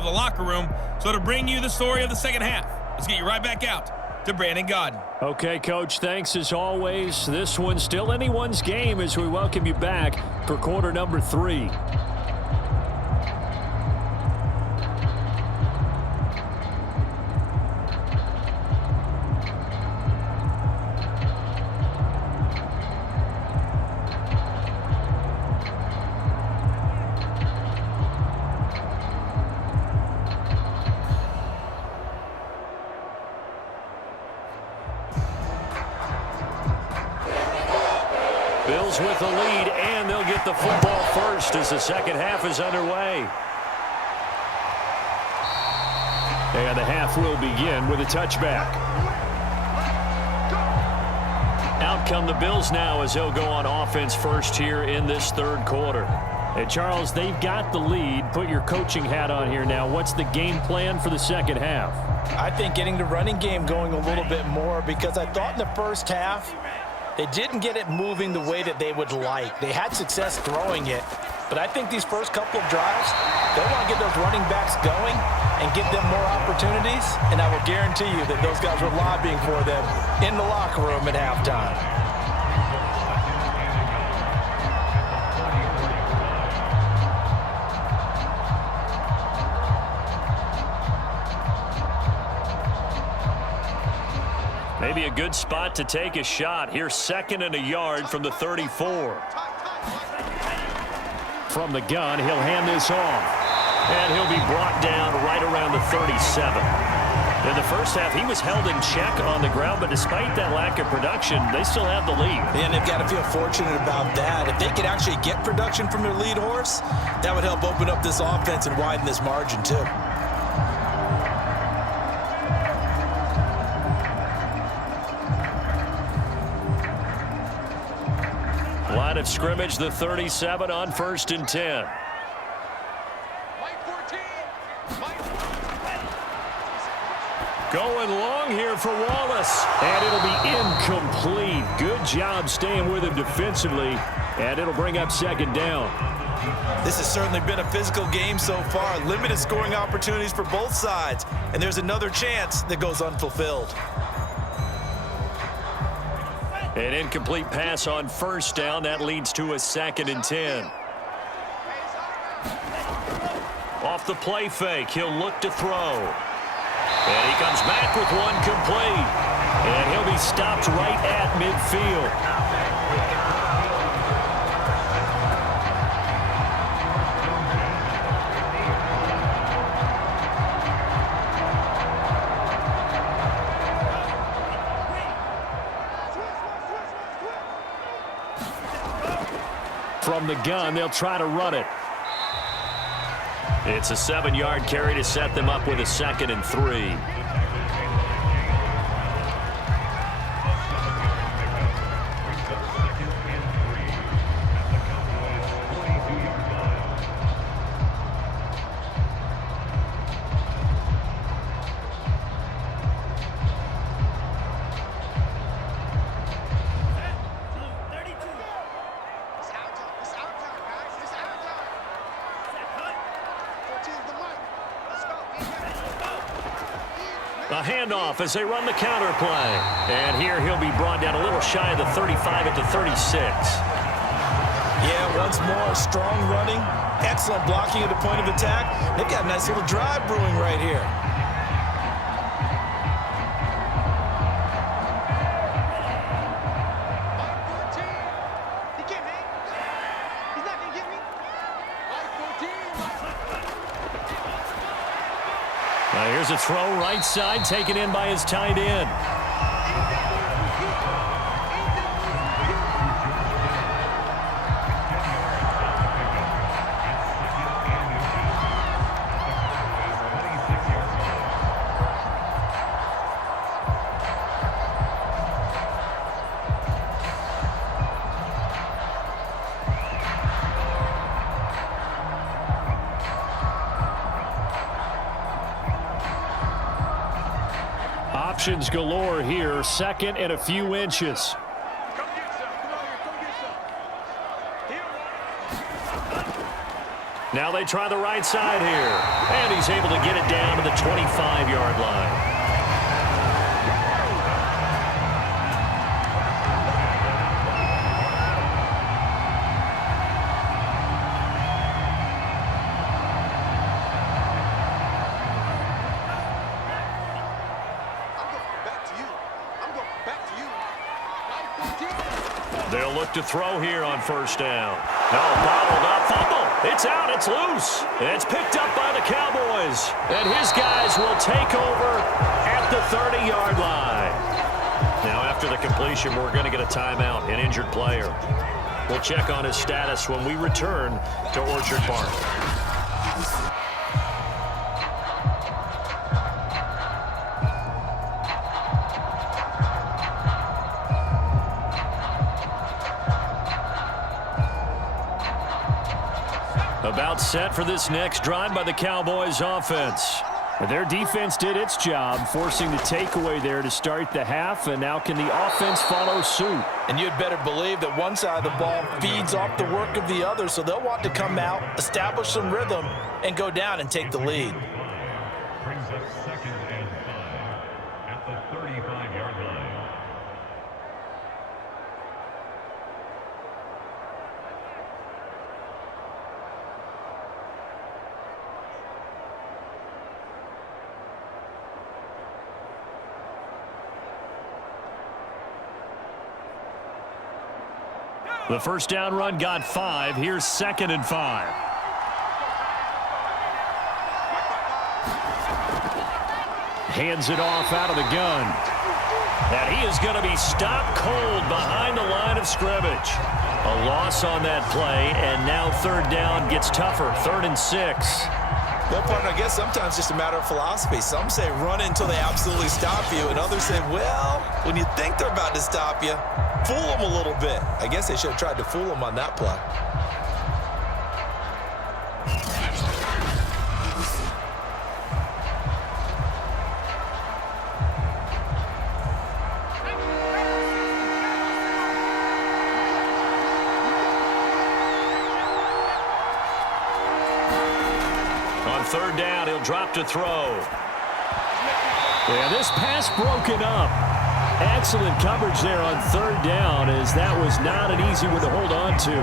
of the locker room. So to bring you the story of the second half, let's get you right back out to Brandon Godden. Okay, Coach, thanks as always. This one's still anyone's game as we welcome you back for quarter number 3. Bills with the lead, and they'll get the football first as the second half is underway. And the half will begin with a touchback. Out come the Bills now as they'll go on offense first here in this third quarter. And Charles, they've got the lead. Put your coaching hat on here now. What's the game plan for the second half? I think getting the running game going a little bit more, because I thought in the first half they didn't get it moving the way that they would like. They had success throwing it, but I think these first couple of drives, they want to get those running backs going and give them more opportunities, and I will guarantee you that those guys were lobbying for them in the locker room at halftime. Maybe a good spot to take a shot. Here's 2nd and a yard from the 34. From the gun, he'll hand this off. And he'll be brought down right around the 37. In the first half, he was held in check on the ground, but despite that lack of production, they still have the lead. And they've got to feel fortunate about that. If they could actually get production from their lead horse, that would help open up this offense and widen this margin too. Line of scrimmage, the 37 on 1st and 10. Going long here for Wallace. And it'll be incomplete. Good job staying with him defensively. And it'll bring up 2nd down. This has certainly been a physical game so far. Limited scoring opportunities for both sides. And there's another chance that goes unfulfilled. An incomplete pass on 1st down. That leads to a 2nd and 10. Off the play fake, he'll look to throw. And he comes back with one complete. And he'll be stopped right at midfield. From the gun, they'll try to run it. It's a 7-yard carry to set them up with a 2nd and 3. A handoff as they run the counter play. And here he'll be brought down a little shy of the 35 at the 36. Yeah, once more, strong running, excellent blocking at the point of attack. They've got a nice little drive brewing right here. Here's a throw right side, taken in by his tight end. Options galore here. 2nd and a few inches. Now they try the right side here. And he's able to get it down to the 25-yard line. They'll look to throw here on first down. No, bottled up, fumble. It's out, it's loose. It's picked up by the Cowboys. And his guys will take over at the 30-yard line. Now, after the completion, we're going to get a timeout, an injured player. We'll check on his status when we return to Orchard Park. About set for this next drive by the Cowboys offense. Their defense did its job, forcing the takeaway there to start the half, and now can the offense follow suit? And you'd better believe that one side of the ball feeds off the work of the other, so they'll want to come out, establish some rhythm, and go down and take the lead. Brings up 2nd and 5 at the 35-yard line. The first down run got 5. Here's 2nd and 5. Hands it off out of the gun. And he is going to be stopped cold behind the line of scrimmage. A loss on that play, and now 3rd down gets tougher. 3rd and 6. Well, partner, I guess sometimes it's just a matter of philosophy. Some say run until they absolutely stop you, and others say, well, when you think they're about to stop you, fool them a little bit. I guess they should have tried to fool them on that play. On 3rd down, he'll drop to throw. Yeah, this pass broken up. Excellent coverage there on 3rd down, as that was not an easy one to hold on to.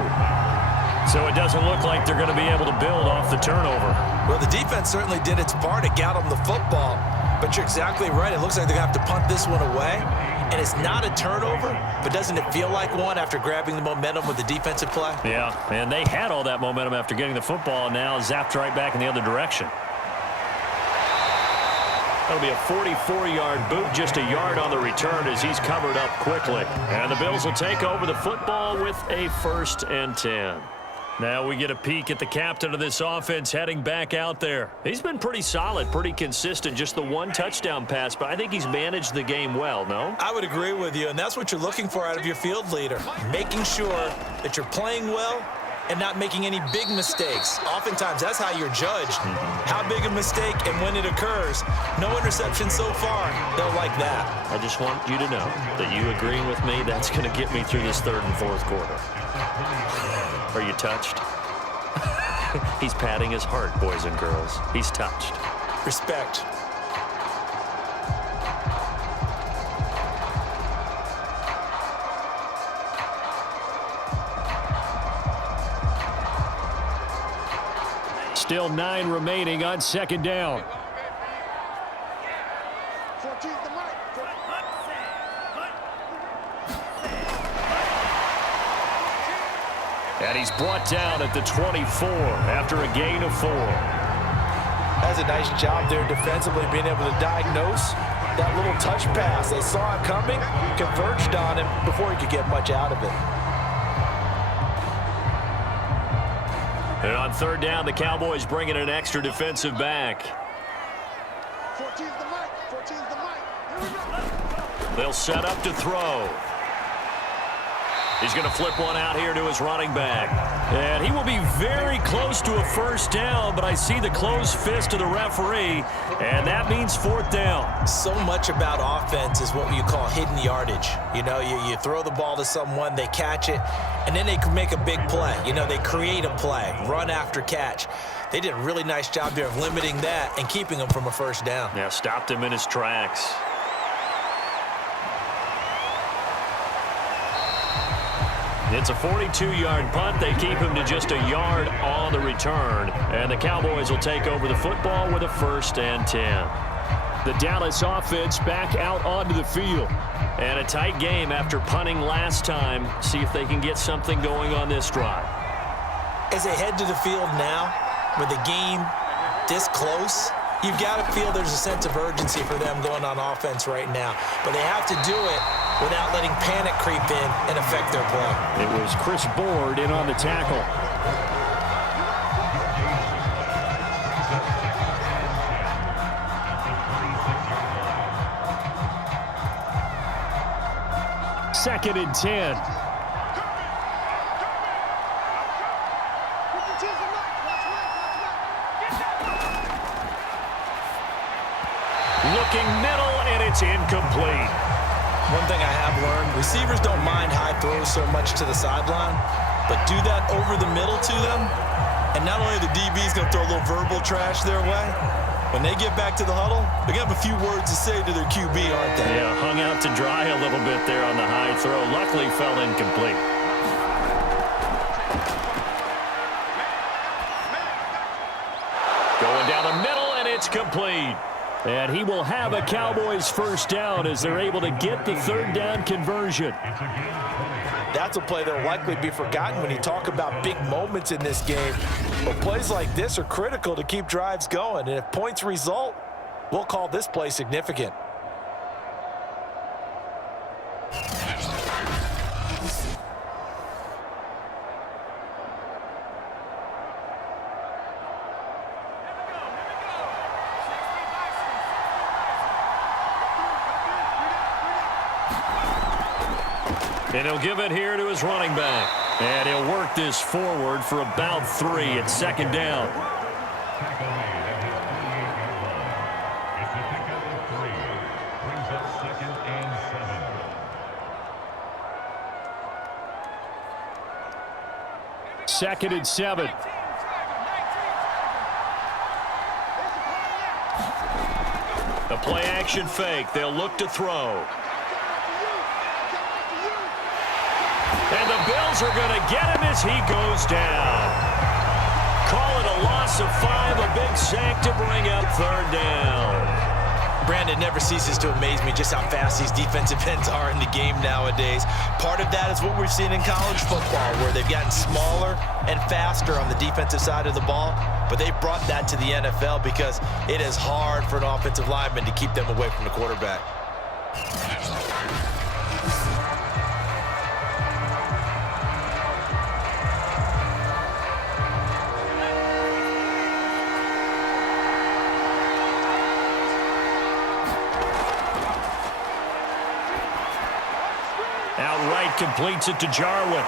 So it doesn't look like they're going to be able to build off the turnover. Well, the defense certainly did its part to get them the football, but you're exactly right. It looks like they're going to have to punt this one away, and it's not a turnover, but doesn't it feel like one after grabbing the momentum with the defensive play? Yeah, and they had all that momentum after getting the football, and now zapped right back in the other direction. That'll be a 44-yard boot, just a yard on the return as he's covered up quickly. And the Bills will take over the football with a 1st and 10. Now we get a peek at the captain of this offense heading back out there. He's been pretty solid, pretty consistent, just the one touchdown pass, but I think he's managed the game well, no? I would agree with you, and that's what you're looking for out of your field leader, making sure that you're playing well and not making any big mistakes. Oftentimes, that's how you're judged. How big a mistake and when it occurs. No interception so far. They'll like that. I just want you to know that you agreeing with me, that's going to get me through this 3rd and 4th quarter. Are you touched? He's patting his heart, boys and girls. He's touched. Respect. Still 9 remaining on 2nd down. And he's brought down at the 24 after a gain of 4. That's a nice job there defensively, being able to diagnose that little touch pass. They saw it coming, converged on him before he could get much out of it. And on 3rd down, the Cowboys bring in an extra defensive back. 14's the mic. 14's the mic. Here we go. They'll set up to throw. He's going to flip one out here to his running back. And he will be very close to a first down, but I see the closed fist of the referee, and that means fourth down. So much about offense is what you call hidden yardage. You know, you throw the ball to someone, they catch it, and then they can make a big play. You know, they create a play, run after catch. They did a really nice job there of limiting that and keeping him from a first down. Yeah, stopped him in his tracks. It's a 42-yard punt. They keep him to just a yard on the return. And the Cowboys will take over the football with a 1st and 10. The Dallas offense back out onto the field. And a tight game after punting last time. See if they can get something going on this drive. As they head to the field now, with the game this close, you've got to feel there's a sense of urgency for them going on offense right now. But they have to do it without letting panic creep in and affect their play. It was Chris Board in on the tackle. Second and 10. Looking middle, and it's incomplete. One thing I have learned, receivers don't mind high throws so much to the sideline, but do that over the middle to them, and not only the DB's going to throw a little verbal trash their way, when they get back to the huddle, they're going to have a few words to say to their QB, aren't they? Yeah, hung out to dry a little bit there on the high throw. Luckily, fell incomplete. Going down the middle, and it's complete. And he will have a Cowboys first down as they're able to get the 3rd down conversion. That's a play that will likely be forgotten when you talk about big moments in this game. But plays like this are critical to keep drives going. And if points result, we'll call this play significant. And he'll give it here to his running back. And he'll work this forward for about 3 at 2nd down. It's a pickup of 3. Brings up 2nd and 7. 2nd and 7. The play action fake. They'll look to throw. And the Bills are going to get him as he goes down. Call it a loss of 5, a big sack to bring up 3rd down. Brandon, never ceases to amaze me just how fast these defensive ends are in the game nowadays. Part of that is what we've seen in college football, where they've gotten smaller and faster on the defensive side of the ball, but they've brought that to the NFL because it is hard for an offensive lineman to keep them away from the quarterback. Outright completes it to Jarwin.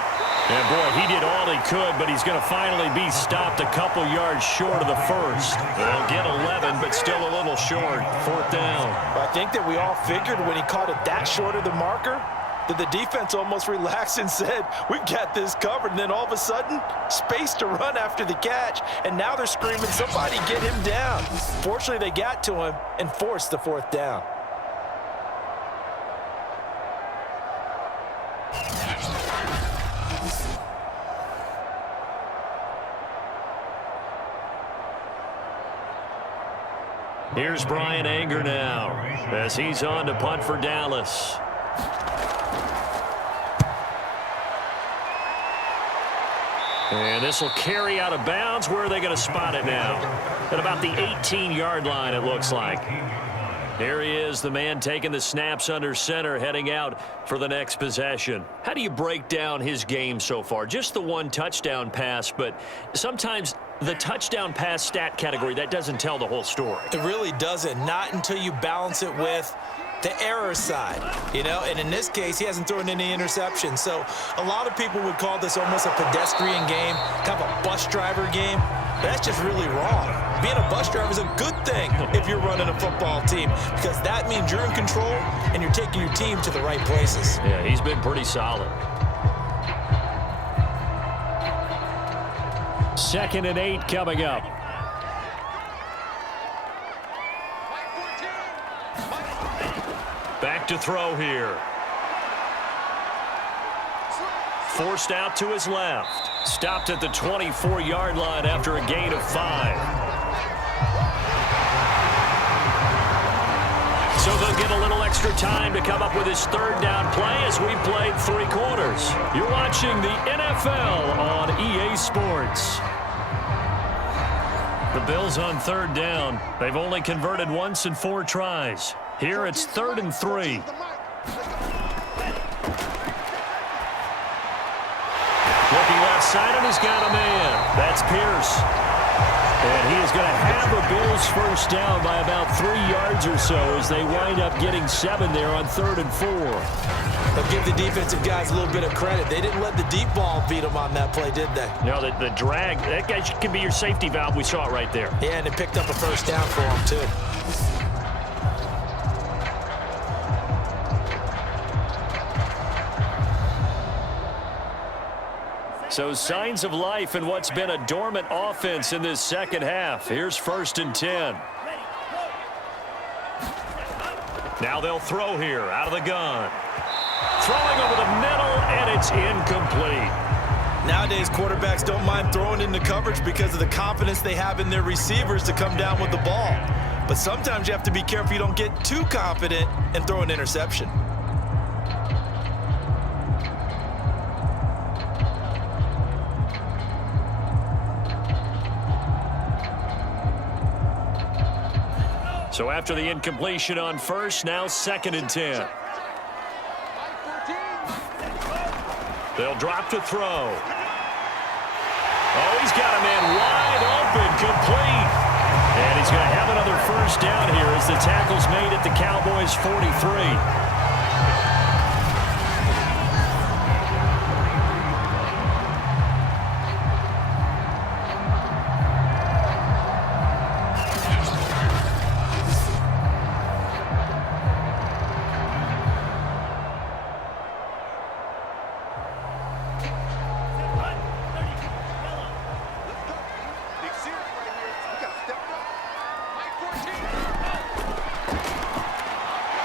And boy, he did all he could, but he's going to finally be stopped a couple yards short of the first. They'll get 11, but still a little short. 4th down. I think that we all figured when he caught it that short of the marker that the defense almost relaxed and said, we've got this covered. And then all of a sudden, space to run after the catch. And now they're screaming, somebody get him down. Fortunately, they got to him and forced the 4th down. Here's Brian Anger now as he's on to punt for Dallas. And this will carry out of bounds. Where are they going to spot it now? At about the 18-yard line, it looks like. There he is, the man taking the snaps under center, heading out for the next possession. How do you break down his game so far? Just the one touchdown pass, but sometimes the touchdown pass stat category, that doesn't tell the whole story. It really doesn't. Not until you balance it with the error side, and in this case, he hasn't thrown any interceptions. So a lot of people would call this almost a pedestrian game, kind of a bus driver game. But that's just really wrong. Being a bus driver is a good thing if you're running a football team, because that means you're in control and you're taking your team to the right places. Yeah, he's been pretty solid. 2nd and 8 coming up. Back to throw here. Forced out to his left. Stopped at the 24-yard line after a gain of 5. So they'll get a little extra time to come up with his 3rd down play as we played 3 quarters. You're watching the NFL on EA Sports. The Bills on 3rd down. They've only converted once in 4 tries. Here it's 3rd and 3. Looking left side, and he's got a man. That's Pierce. And he is going to have the Bills first down by about 3 yards or so as they wind up getting 7 there on 3rd and 4. They'll give the defensive guys a little bit of credit. They didn't let the deep ball beat them on that play, did they? No, the drag, that guy can be your safety valve. We saw it right there. Yeah, and it picked up a first down for him, too. So signs of life in what's been a dormant offense in this second half. Here's 1st and 10. Now they'll throw here out of the gun. Throwing over the middle, and it's incomplete. Nowadays, quarterbacks don't mind throwing into coverage because of the confidence they have in their receivers to come down with the ball. But sometimes you have to be careful you don't get too confident and throw an interception. So after the incompletion on 1st, now 2nd and 10. They'll drop to throw. Oh, he's got a man wide open, complete. And he's going to have another first down here as the tackle's made at the Cowboys' 43.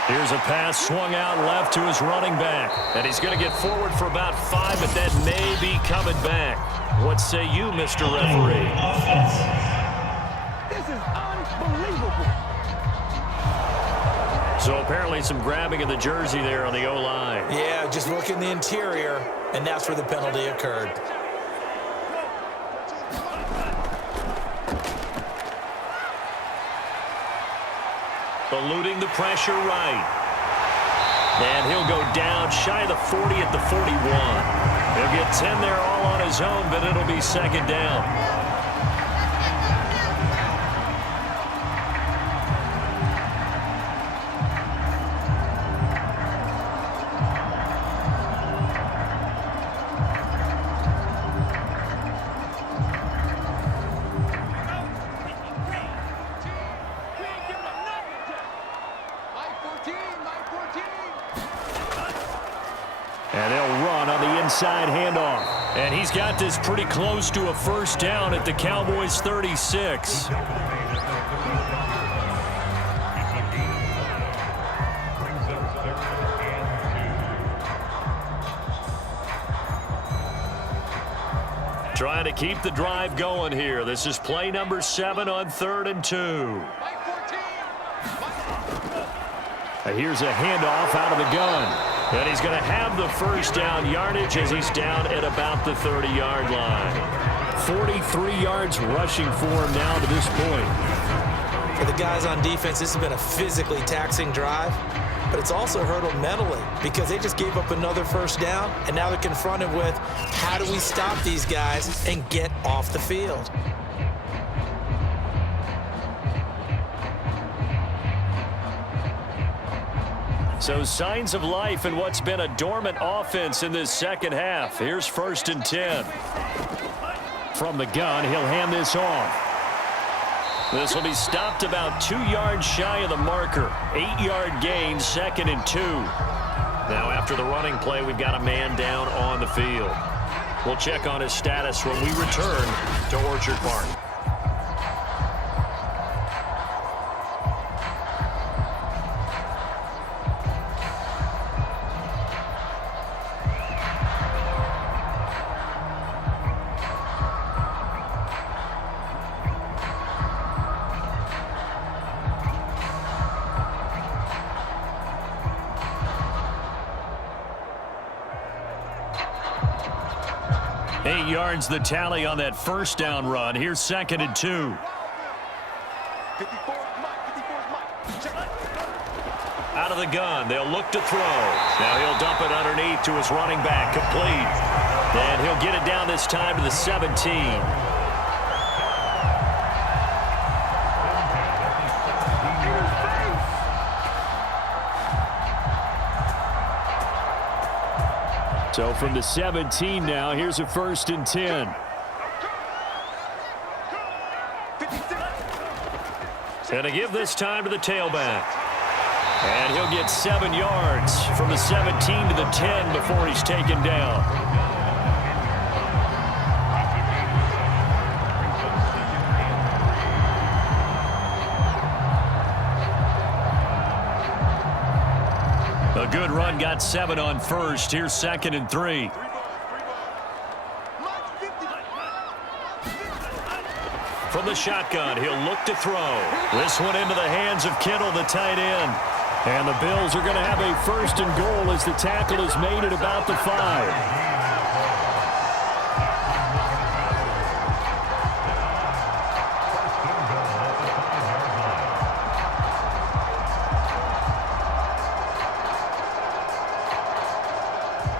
Here's a pass swung out left to his running back. And he's going to get forward for about 5, but that may be coming back. What say you, Mr. Referee? This is unbelievable. So apparently some grabbing of the jersey there on the O-line. Yeah, just look in the interior, and that's where the penalty occurred. Eluding the pressure right. And he'll go down shy of the 40 at the 41. He'll get 10 there all on his own, but it'll be 2nd down. And they'll run on the inside handoff. And he's got this pretty close to a first down at the Cowboys' 36. Trying to keep the drive going here. This is play number 7 on 3rd and 2. Here's a handoff out of the gun. And he's going to have the first down yardage as he's down at about the 30-yard line. 43 yards rushing for him now to this point. For the guys on defense, this has been a physically taxing drive, but it's also hurt them mentally because they just gave up another first down, and now they're confronted with how do we stop these guys and get off the field? So signs of life in what's been a dormant offense in this second half. Here's 1st and 10. From the gun, he'll hand this off. This will be stopped about 2 yards shy of the marker. 8-yard gain, 2nd and 2. Now after the running play, we've got a man down on the field. We'll check on his status when we return to Orchard Park. Yards the tally on that 1st down run. Here's 2nd and 2. Out of the gun. They'll look to throw. Now he'll dump it underneath to his running back. Complete. And he'll get it down this time to the 17. So from the 17 now, here's a 1st and 10. And to give this time to the tailback. And he'll get 7 yards from the 17 to the 10 before he's taken down. A good run, got 7 on 1st. Here's 2nd and 3. From the shotgun, he'll look to throw. This one into the hands of Kittle, the tight end. And the Bills are going to have a 1st and goal as the tackle is made at about the 5.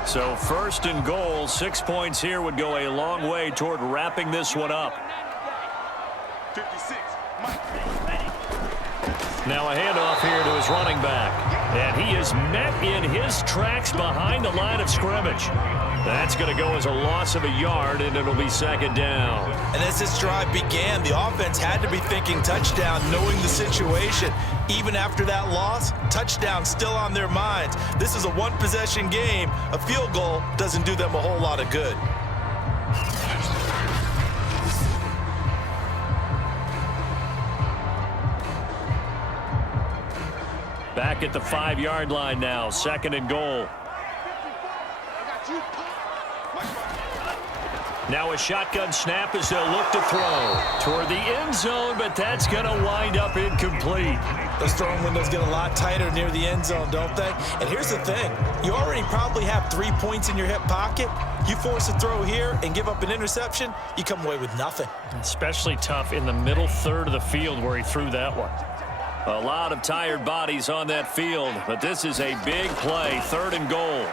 So 1st and goal, 6 points here would go a long way toward wrapping this one up. 56. Now a handoff here to his running back. And he is met in his tracks behind the line of scrimmage. That's going to go as a loss of a yard, and it'll be 2nd down. And as this drive began, the offense had to be thinking touchdown, knowing the situation. Even after that loss, touchdown still on their minds. This is a one-possession game. A field goal doesn't do them a whole lot of good. Back at the 5-yard line now, 2nd and goal. Now a shotgun snap as they'll look to throw toward the end zone, but that's going to wind up incomplete. Those throwing windows get a lot tighter near the end zone, don't they? And here's the thing. You already probably have 3 points in your hip pocket. You force a throw here and give up an interception, you come away with nothing. Especially tough in the middle third of the field where he threw that one. A lot of tired bodies on that field, but this is a big play, 3rd and goal.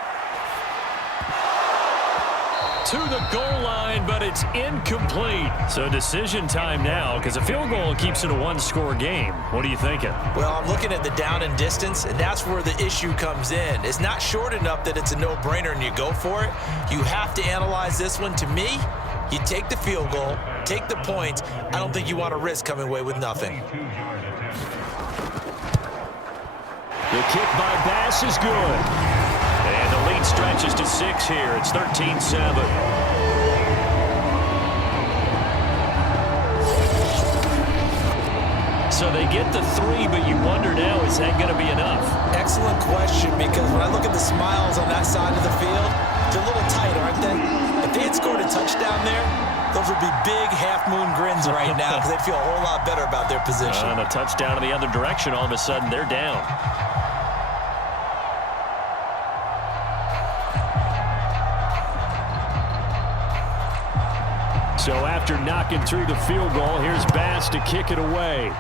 To the goal line, but it's incomplete. So decision time now, because a field goal keeps it a 1-score game. What are you thinking? Well, I'm looking at the down and distance, and that's where the issue comes in. It's not short enough that it's a no-brainer and you go for it. You have to analyze this one. To me, you take the field goal, take the points. I don't think you want to risk coming away with nothing. The kick by Bass is good. And the lead stretches to 6 here. It's 13-7. So they get the 3, but you wonder now, is that going to be enough? Excellent question, because when I look at the smiles on that side of the field, they're a little tight, aren't they? If they had scored a touchdown there, those would be big half-moon grins right now because they'd feel a whole lot better about their position. And a touchdown in the other direction, all of a sudden, they're down. So after knocking through the field goal, here's Bass to kick it away.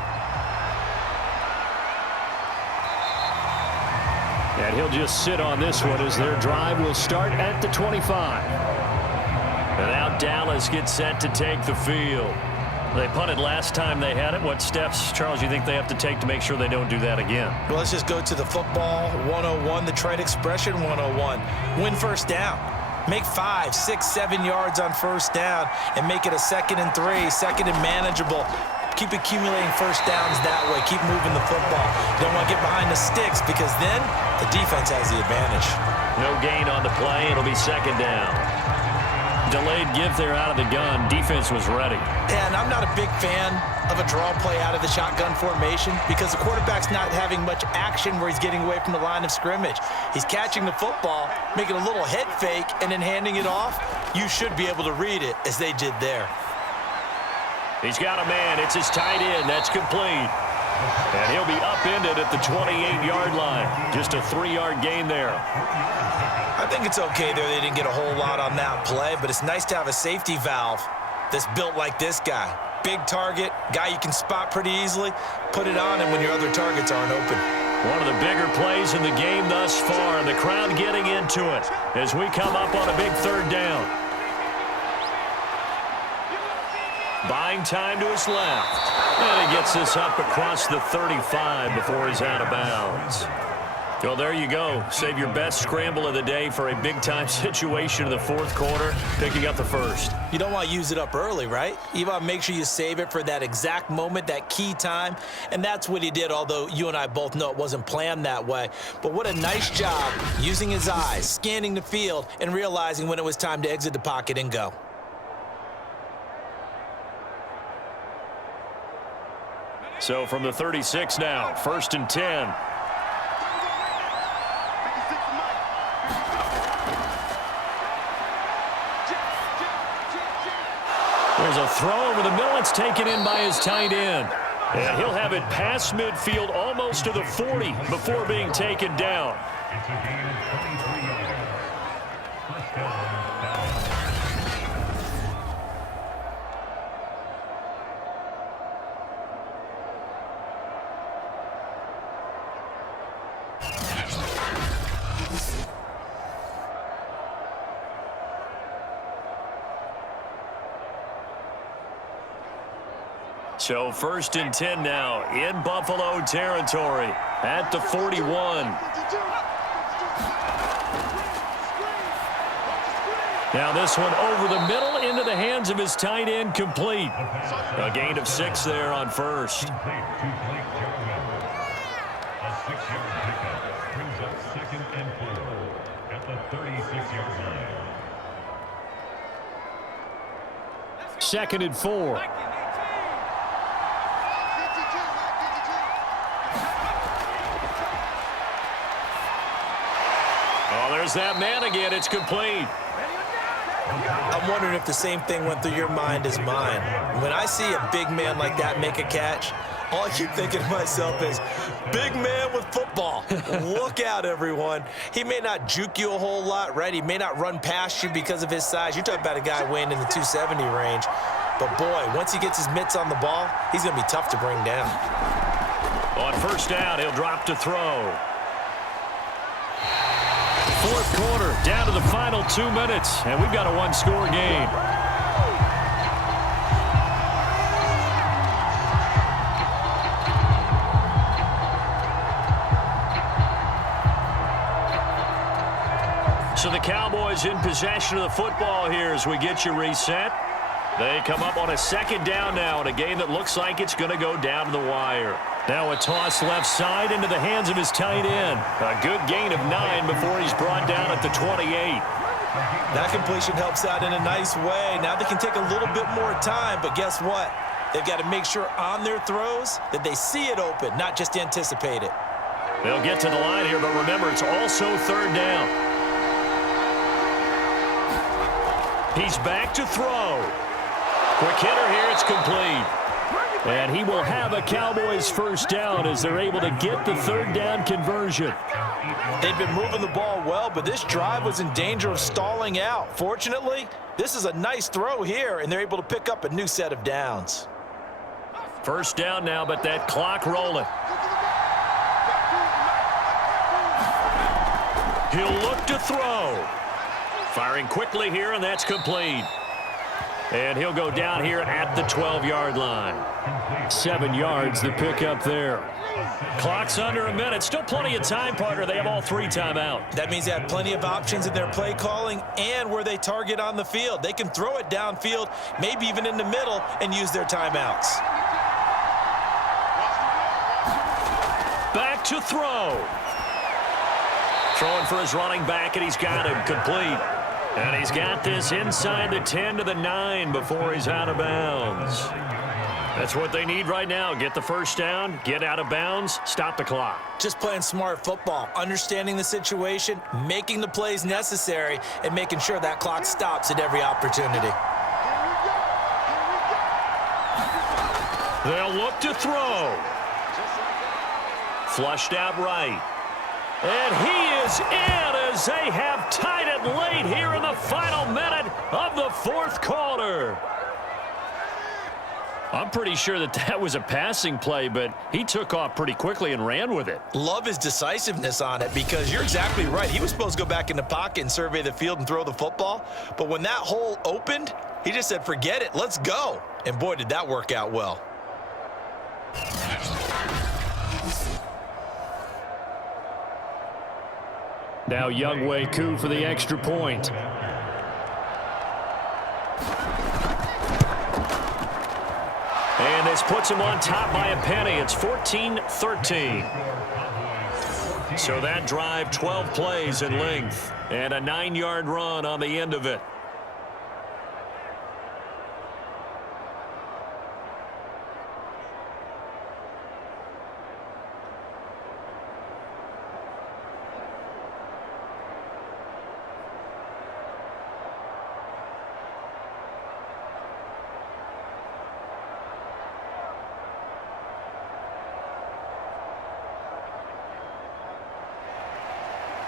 And he'll just sit on this one as their drive will start at the 25. And now Dallas gets set to take the field. They punted last time they had it. What steps, Charles, you think they have to take to make sure they don't do that again? Well, let's just go to the football 101, the trade expression 101. Win first down. Make 5, 6, 7 yards on first down and make it a 2nd and 3, 2nd and manageable. Keep accumulating first downs that way. Keep moving the football. Don't want to get behind the sticks because then the defense has the advantage. No gain on the play. It'll be 2nd down. Delayed give there out of the gun. Defense was ready. And I'm not a big fan of a draw play out of the shotgun formation because the quarterback's not having much action where he's getting away from the line of scrimmage. He's catching the football, making a little head fake, and then handing it off. You should be able to read it as they did there. He's got a man. It's his tight end. That's complete. And he'll be upended at the 28-yard line. Just a 3-yard gain there. I think it's okay there. They didn't get a whole lot on that play, but it's nice to have a safety valve that's built like this guy. Big target, guy you can spot pretty easily. Put it on him when your other targets aren't open. One of the bigger plays in the game thus far, and the crowd getting into it as we come up on a big 3rd down. Buying time to his left. And he gets this up across the 35 before he's out of bounds. Well, there you go. Save your best scramble of the day for a big-time situation in the 4th quarter, picking up the 1st. You don't want to use it up early, right? You want to make sure you save it for that exact moment, that key time, and that's what he did, although you and I both know it wasn't planned that way. But what a nice job using his eyes, scanning the field, and realizing when it was time to exit the pocket and go. So from the 36 now, 1st and 10. There's a throw over the middle. It's taken in by his tight end. And he'll have it past midfield almost to the 40 before being taken down. It's a gain of 23 yards. First down. So 1st and 10 now in Buffalo territory at the 41. Now this one over the middle into the hands of his tight end, complete. A gain of 6 there on 1st. A 6-yard pickup brings up 2nd and 4 at the 36-yard line. 2nd and 4. Oh, there's that man again. It's complete. I'm wondering if the same thing went through your mind as mine. When I see a big man like that make a catch, all I keep thinking to myself is, big man with football. Look out, everyone. He may not juke you a whole lot, right? He may not run past you because of his size. You're talking about a guy weighing in the 270 range. But, boy, once he gets his mitts on the ball, he's going to be tough to bring down. On 1st down, he'll drop to throw. 4th quarter, down to the final 2 minutes, and we've got a 1-score game. So the Cowboys in possession of the football here as we get you reset. They come up on a 2nd down now in a game that looks like it's going to go down to the wire. Now a toss left side into the hands of his tight end. A good gain of 9 before he's brought down at the 28. That completion helps out in a nice way. Now they can take a little bit more time, but guess what? They've got to make sure on their throws that they see it open, not just anticipate it. They'll get to the line here, but remember, it's also 3rd down. He's back to throw. Quick hitter here, it's complete. And he will have a Cowboys 1st down as they're able to get the 3rd down conversion. They've been moving the ball well, but this drive was in danger of stalling out. Fortunately, this is a nice throw here, and they're able to pick up a new set of downs. 1st down now, but that clock rolling. He'll look to throw. Firing quickly here, and that's complete. And he'll go down here at the 12-yard line. 7 yards the pickup there. Clock's under a minute. Still plenty of time, partner. They have all 3 timeouts. That means they have plenty of options in their play calling and where they target on the field. They can throw it downfield, maybe even in the middle, and use their timeouts. Back to throw. Throwing for his running back, and he's got him complete. And he's got this inside the 10 to the 9 before he's out of bounds. That's what they need right now. Get the first down, get out of bounds, stop the clock. Just playing smart football, understanding the situation, making the plays necessary, and making sure that clock stops at every opportunity. They'll look to throw. Flushed out right. And he is in as they have tied it late here in the final minute of the 4th quarter. I'm pretty sure that was a passing play, but he took off pretty quickly and ran with it. Love his decisiveness on it because you're exactly right. He was supposed to go back in the pocket and survey the field and throw the football. But when that hole opened, he just said, forget it, let's go. And boy, did that work out well. Now Younghoe Koo for the extra point. And this puts him on top by a penny. It's 14-13. So that drive, 12 plays in length, and a 9-yard run on the end of it.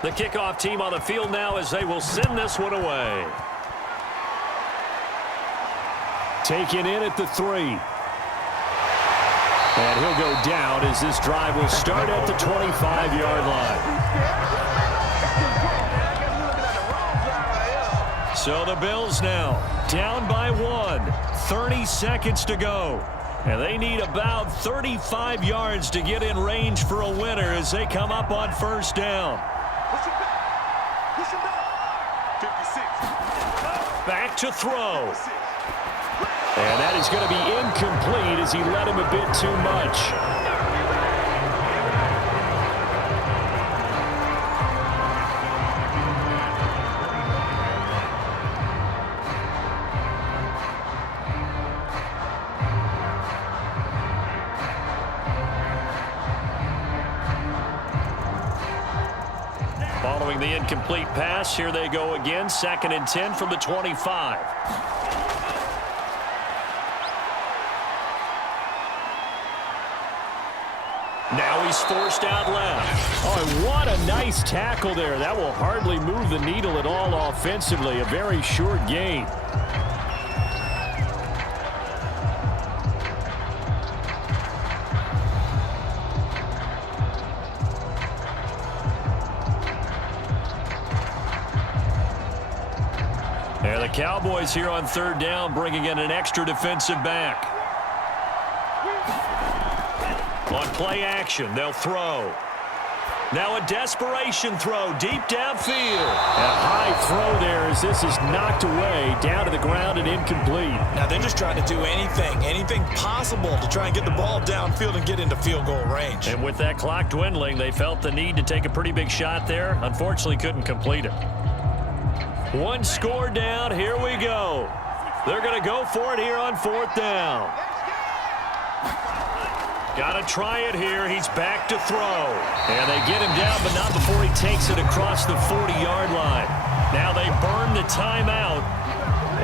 The kickoff team on the field now as they will send this one away. Taken in at the 3. And he'll go down as this drive will start at the 25-yard line. So the Bills now down by 1. 30 seconds to go. And they need about 35 yards to get in range for a winner as they come up on first down. Back to throw. And that is going to be incomplete as he led him a bit too much. Following the incomplete pass, here they go again. 2nd and 10 from the 25. Now he's forced out left. Oh, what a nice tackle there. That will hardly move the needle at all offensively. A very short gain. And the Cowboys here on 3rd down, bringing in an extra defensive back. On play action, they'll throw. Now a desperation throw deep downfield. A high throw there as this is knocked away down to the ground and incomplete. Now they're just trying to do anything possible to try and get the ball downfield and get into field goal range. And with that clock dwindling, they felt the need to take a pretty big shot there. Unfortunately, couldn't complete it. 1 score down. Here we go. They're going to go for it here on 4th down. Got to try it here. He's back to throw. And they get him down, but not before he takes it across the 40-yard line. Now they burn the timeout,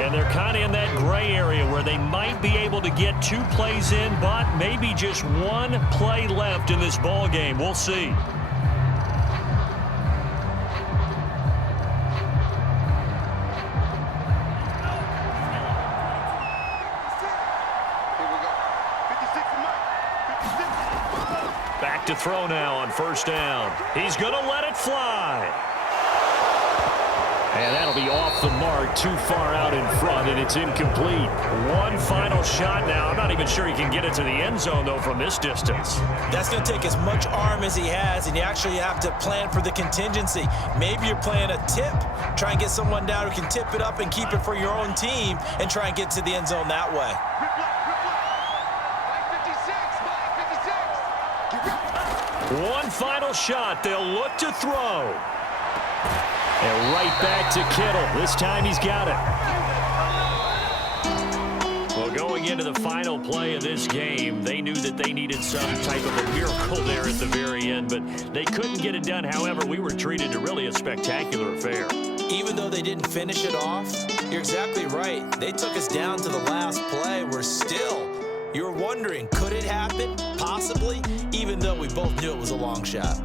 and they're kind of in that gray area where they might be able to get 2 plays in, but maybe just 1 play left in this ball game. We'll see. Back to throw now on 1st down. He's going to let it fly. And that'll be off the mark, too far out in front, and it's incomplete. One final shot now. I'm not even sure he can get it to the end zone, though, from this distance. That's going to take as much arm as he has, and you actually have to plan for the contingency. Maybe you're playing a tip. Try and get someone down who can tip it up and keep it for your own team and try and get to the end zone that way. One final shot. They'll look to throw. And right back to Kittle. This time he's got it. Well, going into the final play of this game, they knew that they needed some type of a miracle there at the very end, but they couldn't get it done. However, we were treated to really a spectacular affair. Even though they didn't finish it off, you're exactly right. They took us down to the last play. You were wondering, could it happen? Possibly, even though we both knew it was a long shot.